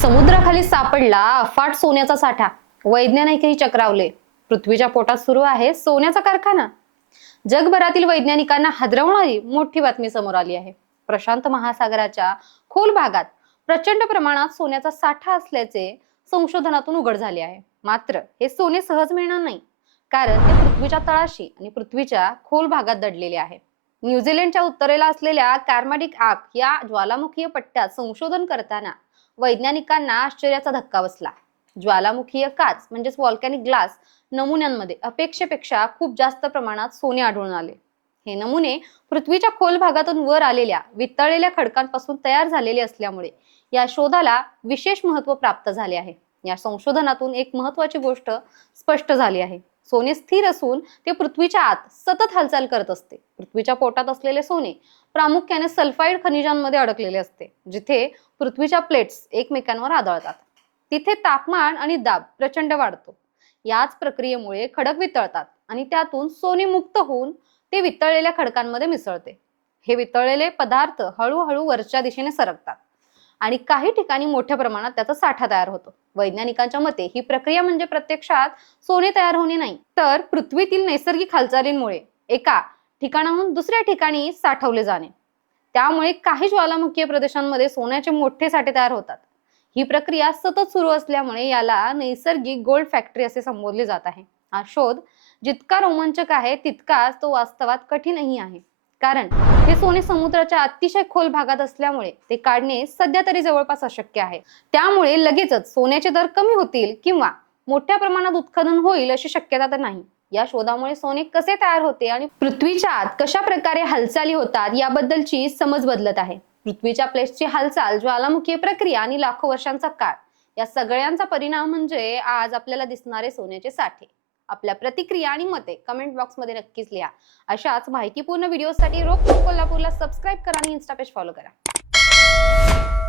समुद्राखाली सापडला अफाट सोन्याचा साठा, वैज्ञानिकही चक्रावले. पृथ्वीच्या पोटात सुरू आहे सोन्याचा कारखाना. जगभरातील वैज्ञानिकांना हादरवणारी मोठी बातमी समोर आली आहे. प्रशांत महासागराच्या खोल भागात प्रचंड प्रमाणात सोन्याचा साठा असल्याचे संशोधनातून उघड झाले आहे. मात्र हे सोने सहज मिळणार नाही, कारण ते पृथ्वीच्या तळाशी आणि पृथ्वीच्या खोल भागात दडलेले आहे. न्यूझीलंडच्या उत्तरेला असलेल्या कार्माडिक आर्क या ज्वालामुखीय पट्ट्यात संशोधन करताना वैज्ञानिकांना आश्चर्याचा धक्का बसला. ज्वालामुखीय काच म्हणजेच व्हॉल्कॅनिक ग्लास नमुन्यांमध्ये अपेक्षेपेक्षा खूप जास्त प्रमाणात सोने आढळून आले. हे नमुने पृथ्वीच्या खोल भागातून वर आलेल्या वितळलेल्या खडकांपासून तयार झालेले असल्यामुळे या शोधाला विशेष महत्त्व प्राप्त झाले आहे. या संशोधनातून एक महत्त्वाची गोष्ट स्पष्ट झाली आहे. सोने स्थिर असून ते पृथ्वीच्या आत सतत हालचाल करत असते. पृथ्वीच्या पोटात असलेले सोने प्रामुख्याने सल्फाइड खनिजांमध्ये अडकलेले असते, जिथे पृथ्वीच्या प्लेट्स एकमेकांवर आदळतात. तिथे तापमान आणि दाब प्रचंड वाढतो. याच प्रक्रियेमुळे खडक वितळतात आणि त्यातून सोने मुक्त होऊन ते वितळलेल्या खडकांमध्ये मिसळते. हे वितळलेले पदार्थ हळूहळू वरच्या दिशेने सरकतात आणि काही ठिकाणी मोठ्या प्रमाणात त्याचा साठा तयार होतो. वैज्ञानिकांच्या मते ही प्रक्रिया म्हणजे प्रत्यक्षात सोने तयार होणे नाही, तर पृथ्वीतील नैसर्गिक हालचालींमुळे एका ठिकाणाहून दुसऱ्या ठिकाणी साठवले जाणे. त्यामुळे काही ज्वालामुखीय प्रदेशांमध्ये सोन्याचे मोठे साठे तयार होतात. ही प्रक्रिया सतत सुरू असल्यामुळे याला नैसर्गिक गोल्ड फॅक्टरी असे संबोधले जात आहे. हा शोध जितका रोमांचक आहे तितकाच तो वास्तवात कठीणही आहे, कारण हे सोने समुद्राच्या अतिशय खोल भागात असल्यामुळे ते काढणे सध्या तरी जवळपास अशक्य आहे. त्यामुळे लगेचच सोन्याचे दर कमी होतील किंवा मोठ्या प्रमाणात उत्खनन होईल अशी शक्यता तर नाही. या शोधामुळे सोने कसे तयार होते आणि पृथ्वीच्या आत कशा प्रकारे हालचाली होतात याबद्दलची समज बदलत आहे. पृथ्वीच्या प्लेट्सची हालचाल, ज्वालामुखीय प्रक्रिया आणि लाखो वर्षांचा काळ या सगळ्यांचा परिणाम म्हणजे आज आपल्याला दिसणारे सोन्याचे साठे. आपल्या प्रतिक्रिया आणि मते कमेंट बॉक्स मध्ये नक्कीच लिहा. अशाच माहितीपूर्ण व्हिडिओसाठी रोख कोल्हापूरला सबस्क्राईब करा आणि इन्स्टा पेज फॉलो करा.